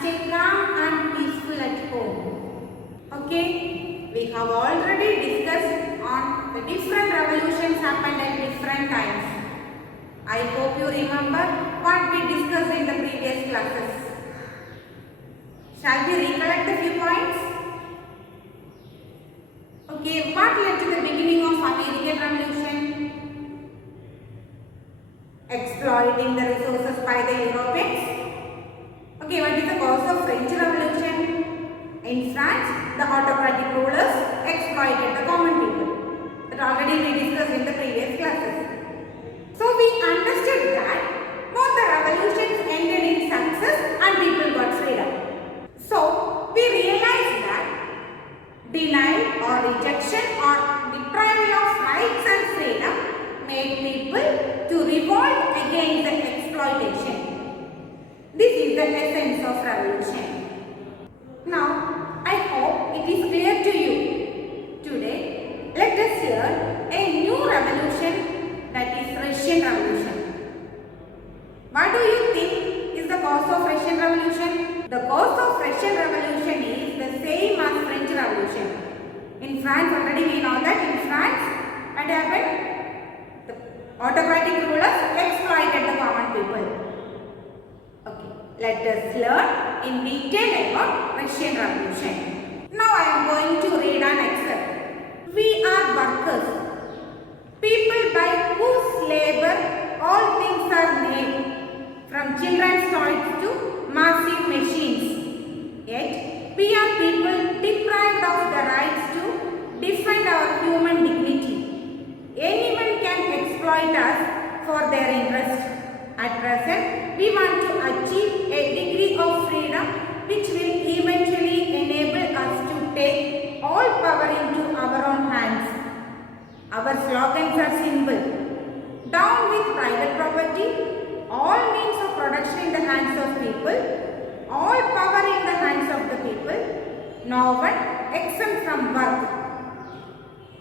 stay calm and peaceful at home. Okay, we have already discussed on the different revolutions happened at different times. I hope you remember what we discussed in the previous classes. Shall we recollect a few points? Okay, what led to the beginning of American Revolution? Exploiting the resources by the Europeans. Okay, what is the cause of French Revolution? In France, the autocratic rulers exploited the common people. That already we discussed in the previous classes. So we understood that both the revolutions ended in success and people got freedom. So we realized that denial or rejection or deprival of rights and freedom made people to revolt against the exploitation. This is the essence of revolution. Now, I hope it is clear to you. Today, let us hear a new revolution, that is Russian Revolution. What do you think is the cause of Russian Revolution? The cause of Russian Revolution is the same as French Revolution. In France, already we know that in France, what happened? The autocratic rulers exploited the common people. Okay, let us learn in detail about Russian Revolution. Now I am going to read an excerpt. We are workers, people by whose labor all things are made, from children's toys to massive machines. Yet we are people deprived of the rights to defend our human dignity. Anyone can exploit us for their interest. At present, we want to achieve a degree of freedom which will eventually enable us to take all power into our own hands. Our slogans are simple. Down with private property, all means of production in the hands of people, all power in the hands of the people, no one exempt from work.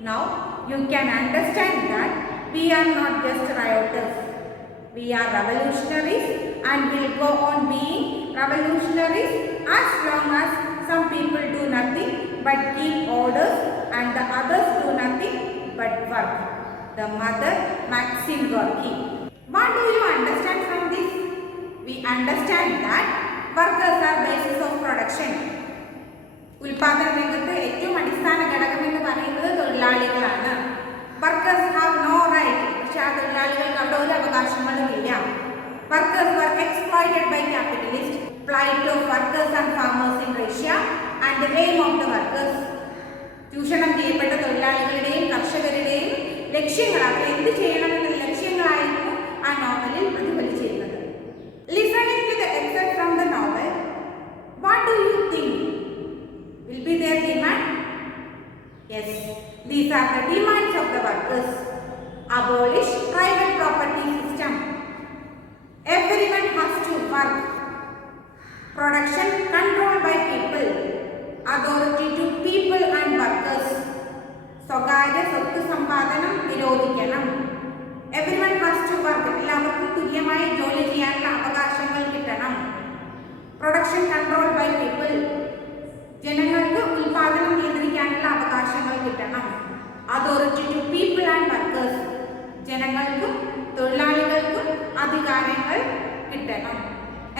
Now, you can understand that we are not just rioters. We are revolutionaries and will go on being revolutionaries as long as some people do nothing but keep orders and the others do nothing but work. The mother Maxim Gorky. What do you understand from this? We understand that workers are basis of production. ഉൽപാദന രംഗത്ത് ഏറ്റവും അടിസ്ഥാന ഘടകം എന്ന് പറയുന്നത് തൊഴിലാളികളാണ്. Workers have no right. പക്ഷേ ആ തൊഴിലാളികൾക്ക് അവിടെ ഒരു അവകാശങ്ങളുമില്ല. Workers were exploited by capitalists. Plight of workers and farmers in Russia and the aim of the workers. ചൂഷണം ചെയ്യപ്പെട്ട തൊഴിലാളികളുടെയും കർഷകരുടെയും ലക്ഷ്യങ്ങൾ, അവർ എന്ത് ചെയ്യണമെന്ന ലക്ഷ്യങ്ങളായിരുന്നു ആ നോവലിൽ പ്രതിഫലിച്ചിരുന്നത്. Listening to the excerpt from the novel, what do you think? Will be their demand? Yes, these are the demands of the workers. Abolish private property system. Everyone has to work. Production controlled by people. Authority to people and workers. സ്വകാര്യ സ്വത്ത് സമ്പാദനം നിരോധിക്കണം. Everyone has to work. എല്ലാവർക്കും തുല്യമായി ജോലി ചെയ്യാനുള്ള അവകാശങ്ങൾ കിട്ടണം. Production controlled by people. ജനങ്ങൾക്ക് ഉൽപാദനം നിയന്ത്രിക്കാനുള്ള അവകാശങ്ങൾ കിട്ടണം. Authority to people and workers. ജനങ്ങൾക്കും തൊഴിലാളികൾക്കും അധികാരങ്ങൾ കിട്ടണം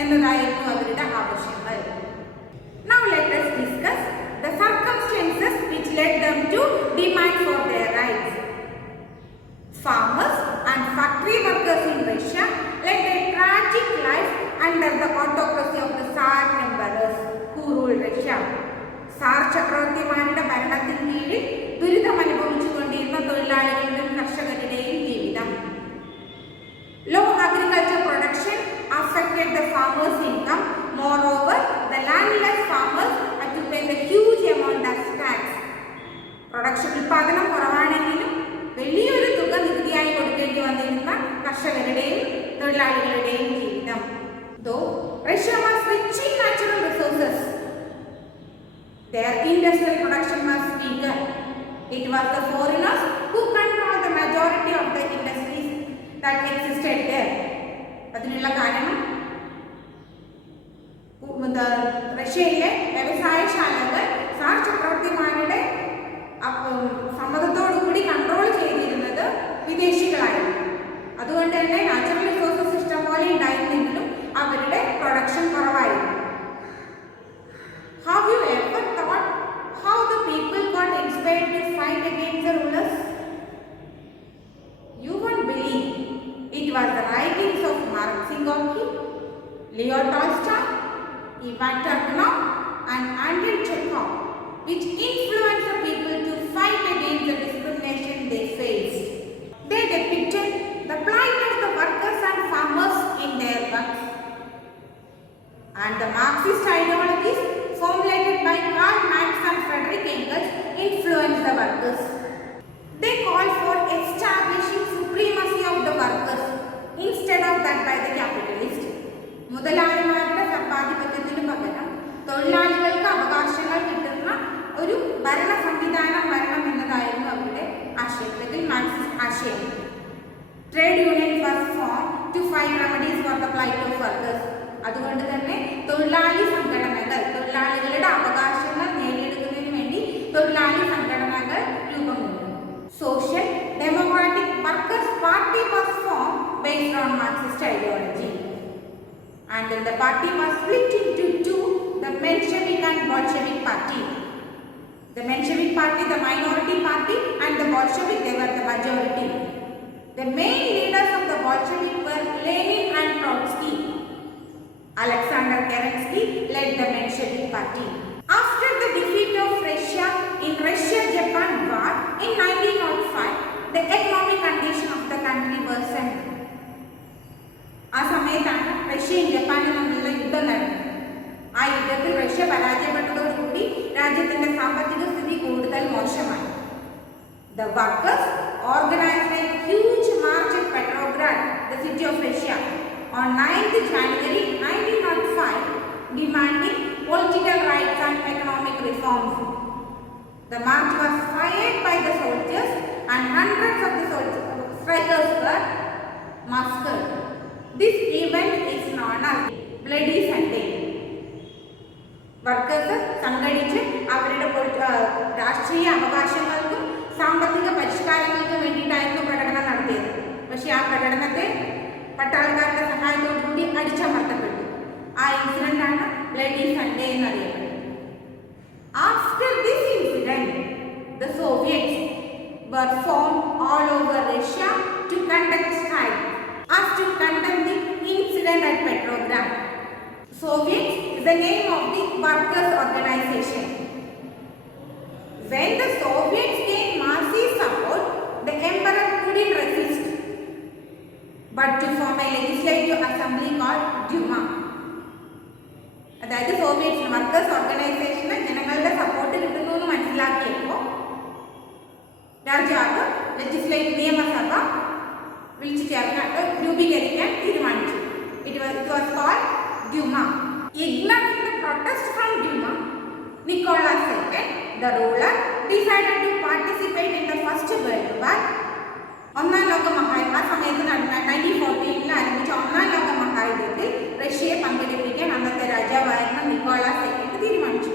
എന്നതായിരുന്നു അവരുടെ ആവശ്യങ്ങൾ. Now let us discuss the circumstances which led them to demand for their rights. Farmers and factory workers in Russia led a tragic life under the autocracy of the Tsar emperors who ruled Russia. Tsar ചക്രവർത്തിമാരുടെ ഭരണത്തിന് കീഴിൽ ദുരിതം അനുഭവിച്ചുകൊണ്ടിരുന്ന തൊഴിലാളികളുടെയും കർഷകരുടെയും ജീവിതം. Low agriculture production affected the farmers' income. Moreover, the landless farmers had to pay the huge amount of tax. Production ഉൽപാദനം കുറവാണെങ്കിലും വലിയൊരു തുക നികുതിയായി കൊടുക്കേണ്ടി വന്നിരുന്ന കർഷകരുടെയും തൊഴിലാളികളുടെയും ജീവിതം. Though Russia was rich in natural resources, their industrial production was weaker. It was the foreigners who controlled the majority of the industries that existed there. അതിനുള്ള കാരണം റഷ്യയിലെ വ്യവസായശാലകൾ സാർ ചക്രവർത്തിമാരുടെ സമ്മതത്തോടുകൂടി കൺട്രോൾ ചെയ്തിരുന്നത് വിദേശികളായിരുന്നു. അതുകൊണ്ട് തന്നെ നാച്ചുറൽ റിസോഴ്സസ് ഇഷ്ടം പോലെ ഉണ്ടായിരുന്നെങ്കിലും അവരുടെ പ്രൊഡക്ഷൻ കുറവായിരുന്നു. Have you ever thought how the people got inspired to fight against the rulers? You won't believe. It was the writings of Maxim Gorky, Leo Tolstoy, Ivan Turgenev and Anton Chekhov which influenced the people to fight against the discrimination they faced. They depicted the plight of the workers and farmers in their works. And the Marxist ideologies formulated by Karl Marx and Friedrich Engels influenced the workers. They called for establishing supremacy of the workers instead of that by the capitalists. മുതലാളിമാരുടെ സമ്പാദിപത്യത്തിനു പകരം തൊഴിലാളികൾക്ക് അവകാശങ്ങൾ കിട്ടുന്ന ഒരു ഭരണ സംവിധാനം വരണം എന്നതായിരുന്നു അവരുടെ ആശയം, അല്ലെങ്കിൽ മാർക്സിസ്റ്റ് ആശയം. Trade unions was form to find remedies for the plight of workers. അതുകൊണ്ട് തന്നെ തൊഴിലാളി സംഘടനകൾ, തൊഴിലാളികളുടെ അവകാശങ്ങൾ നേടിയെടുക്കുന്നതിന് വേണ്ടി തൊഴിലാളി സംഘടനകൾ രൂപം കൊണ്ടു. Social democratic workers party was form based on Marxist ideology. And then the party was split into two, the Menshevik and Bolshevik party. The Menshevik party, the minority party, and the Bolshevik, they were the majority. The main leaders of the Bolshevik were Lenin and Trotsky. Alexander Kerensky led the Menshevik party. After the defeat of Russia in Russia-Japan war in 1905, the economic condition of the country worsened. ആ സമയത്താണ് റഷ്യയും ജപ്പാനും തമ്മിലുള്ള യുദ്ധം നടന്നത്. ആ യുദ്ധത്തിൽ റഷ്യ പരാജയപ്പെട്ടതോടുകൂടി രാജ്യത്തിന്റെ സാമ്പത്തിക സ്ഥിതി കൂടുതൽ മോശമായി. The workers organized a huge march at Petrograd, the city of Russia, on 9th January 1905, demanding political rights and economic reforms. The march was fired by the soldiers and hundreds of the strikers were massacred. This event is known as Bloody Sunday. Workers സംഘടിച്ച് അവരുടെ രാഷ്ട്രീയ അവകാശങ്ങൾക്കും സാമ്പത്തിക പരിഷ്കാരങ്ങൾക്കും വേണ്ടിയിട്ടായിരുന്നു പ്രകടനം നടത്തിയത്. പക്ഷേ ആ പ്രകടനത്തെ പട്ടാളക്കാരുടെ സഹായത്തോടുകൂടി അടിച്ചമർത്തപ്പെട്ടു. ആ ഇൻസിഡന്റ് ആണ് ബ്ലഡി സൺഡേ എന്നറിയപ്പെടുന്നത്. After this incident the Soviets were formed all over Russia to conduct strikes as to condemn the incident at Petrograd. Soviets is the name of the workers' organization. When the Soviets gained massive support, the emperor couldn't resist but to form a legislative assembly called Duma. അതായത് Soviet workers ഓർഗനൈസേഷന് ജനങ്ങളുടെ സപ്പോർട്ട് കിട്ടുന്നു എന്ന് മനസ്സിലാക്കിയപ്പോൾ രാജാവ് നിയമസഭ വിളിച്ചു ചേർന്നിട്ട് രൂപീകരിക്കാൻ തീരുമാനിച്ചു. It was called Duma. Ignoring the protest from Duma, Nicholas II, the ruler, decided to participate in the First World War. ഒന്നാം ലോക മഹായുദ്ധം ആ സമയത്ത് 1914 ആരംഭിച്ച ഒന്നാം ലോക മഹായുദ്ധത്തിൽ റഷ്യയെ പങ്കെടുപ്പിക്കാൻ അന്നത്തെ രാജാവായിരുന്ന നിക്കോളാസ് II തീരുമാനിച്ചു.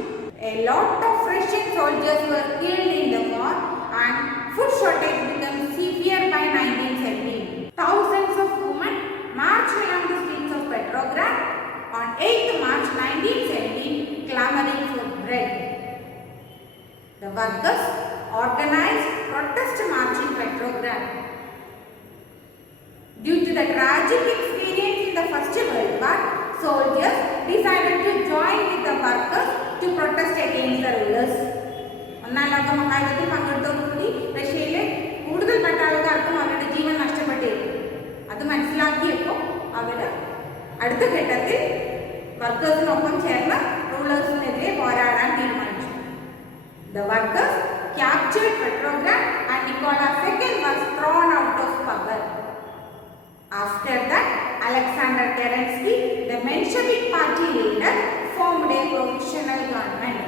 A lot of Russian soldiers were killed in the war and food shortage became severe by 1917. Thousands of women marched along the streets of Petrograd on 8th March 1917 clamoring for bread. The workers organized protest march in Petrograd. Due to the tragic experience in the First World War, soldiers decided to join with the workers to protest against the rulers. ഒന്നാം ലോക മഹായുദ്ധത്തിൽ പങ്കെടുത്തോടുകൂടി റഷ്യയിലെ കൂടുതൽ പട്ടാളക്കാർക്കും അവരുടെ ജീവൻ നഷ്ടപ്പെട്ടിരുന്നു. അത് മനസ്സിലാക്കിയപ്പോൾ അവർ അടുത്ത ഘട്ടത്തിൽ വർക്കേഴ്സിനൊപ്പം ചേർന്ന് റൂളേഴ്സിനെതിരെ പോരാടാൻ തീരുമാനിച്ചു. The workers captured Petrograd and Nicholas II was thrown out of power. After that, Alexander Kerensky, the Menshevik party leader, formed a provisional government.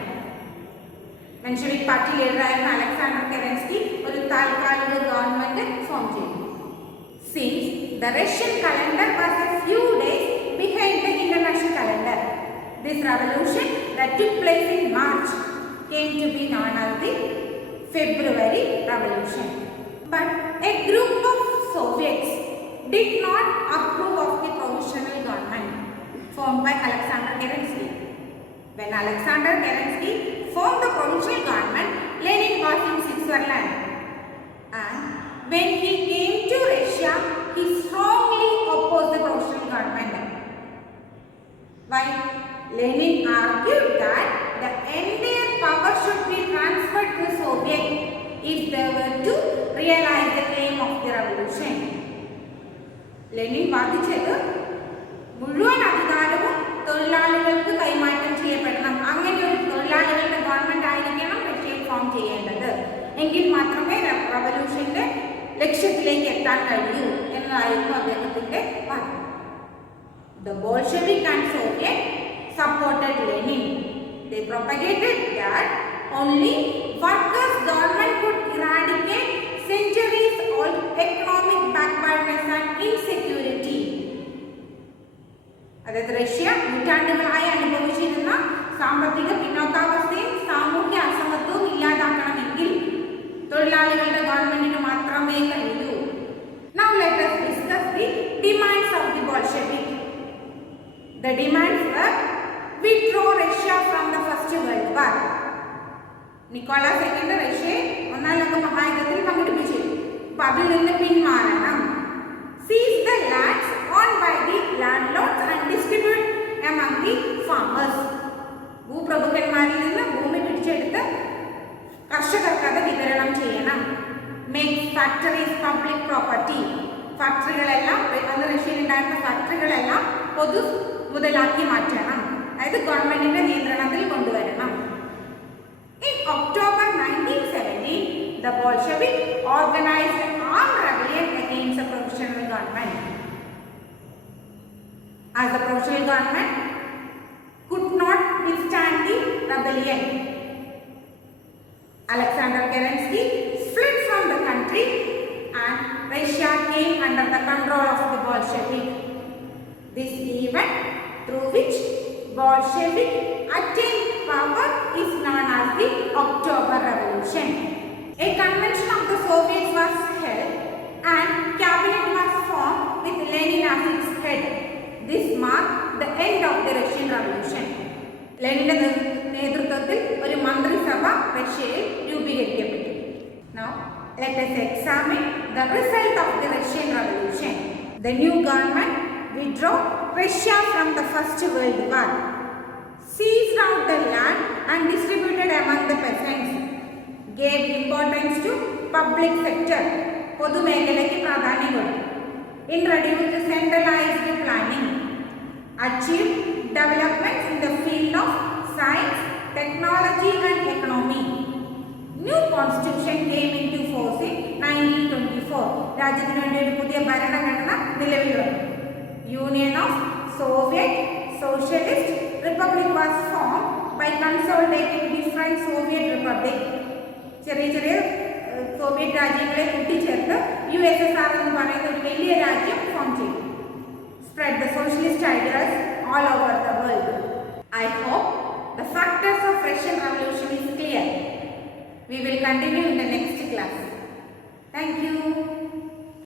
Menshevik party leader ആയിരുന്ന അലക്സാണ്ടർ കെരൻസ്കി ഒരു താൽക്കാലിക ഗവൺമെന്റ് ഫോം ചെയ്തു. Since the Russian calendar was a few days behind the international calendar, This revolution that took place in March came to be known as the February Revolution. But a group of Soviets did not approve of the provisional government formed by Alexander Kerensky. When Alexander Kerensky formed the provisional government, Lenin was in Switzerland. And when he came to Russia, he strongly opposed the provisional government. Why? Lenin argued that the entire power should be transferred to Soviet if they were to realize the aim of the revolution. Lenin വാദിച്ചത് മുഴുവൻ അധികാരവും തൊഴിലാളികൾക്ക് കൈമാറ്റം ചെയ്യപ്പെടണം. അങ്ങനെ ഒരു തൊഴിലാളികളുടെ ഗവൺമെന്റ് ആയിരിക്കണം റഷ്യയിൽ ഫോം ചെയ്യേണ്ടത്. എങ്കിൽ മാത്രമേ റവല്യൂഷന്റെ ലക്ഷ്യത്തിലേക്ക് എത്താൻ കഴിയൂ എന്നതായിരുന്നു അദ്ദേഹത്തിന്റെ വാദം. The Bolshevik and Soviet supported Lenin. They propagated that only workers' government could eradicate centuries-old economic backwardness and insecurity. അതായത് റഷ്യ നൂറ്റാണ്ടുകളായി അനുഭവിച്ചിരുന്ന സാമ്പത്തിക പിന്നോക്കാവസ്ഥയും സാമൂഹ്യ അസമത്വവും ഇല്ലാതാക്കണമെങ്കിൽ തൊഴിലാളികളുടെ ഗവൺമെന്റിന് മാത്രമേ കഴിയൂ. Now let us discuss the demands of the Bolshevik. The demands were withdraw Russia from the First World War. Nicholas second റഷ്യയെ ഒന്നാം ലോക മഹായുദ്ധത്തിൽ പങ്കെടുപ്പിച്ചു. അപ്പൊ അതിൽ നിന്ന് പിന്മാറണം. Seize the lands owned by the landlords and distribute among the farmers. ഭൂപ്രഭുക്കന്മാരിൽ നിന്ന് ഭൂമി പിടിച്ചെടുത്ത് കർഷകർക്ക് അത് വിതരണം ചെയ്യണം. Make factories public property. ഫാക്ടറികളെല്ലാം അന്ന് റഷ്യയിൽ ഉണ്ടായിരുന്ന ഫാക്ടറികളെല്ലാം പൊതു മുതലാക്കി മാറ്റണം. അതായത് ഗവൺമെന്റിന്റെ നിയന്ത്രണത്തിൽ കൊണ്ടുവരണം. In October 1917, the Bolshevik organized an armed rebellion against the provisional government. As the provisional government could not withstand the rebellion, Alexander Kerensky fled from the country and Russia came under the control of the Bolshevik. This event through which Bolshevik attained power is known as the October Revolution. A convention of the Soviets was held and cabinet was formed with Lenin as its head. This marked the end of the Russian Revolution. ലെനിന്റെ നേതൃത്വത്തിൽ ഒരു മന്ത്രിസഭ റഷ്യയിൽ രൂപീകരിക്കപ്പെട്ടു. Now let us examine the result of the Russian Revolution. The new government withdrew Russia from the First World War, seized out the land and distributed among the peasants, gave importance to public sector, പൊതുമേഖലയ്ക്ക് പ്രാധാന്യം കൊടുത്തു, introduced centralized planning, achieved developments in the field of science, technology and economy. New constitution came into force in 1924. രാജ്യത്തിന് വേണ്ടി ഒരു പുതിയ ഭരണഘടന നിലവിൽ വന്നു. Union of Soviet Socialist Republic was formed by consolidating different Soviet republics. ചെറിയ ചെറിയ സോവിയറ്റ് രാജ്യങ്ങളെ കൂട്ടിച്ചേർത്ത് USSR എന്ന് പറയുന്ന ഒരു വലിയ രാജ്യം ഫോം ചെയ്തു. Spread the socialist ideas all over the world. I hope the factors of Russian Revolution is clear. We will continue in the next class. Thank you.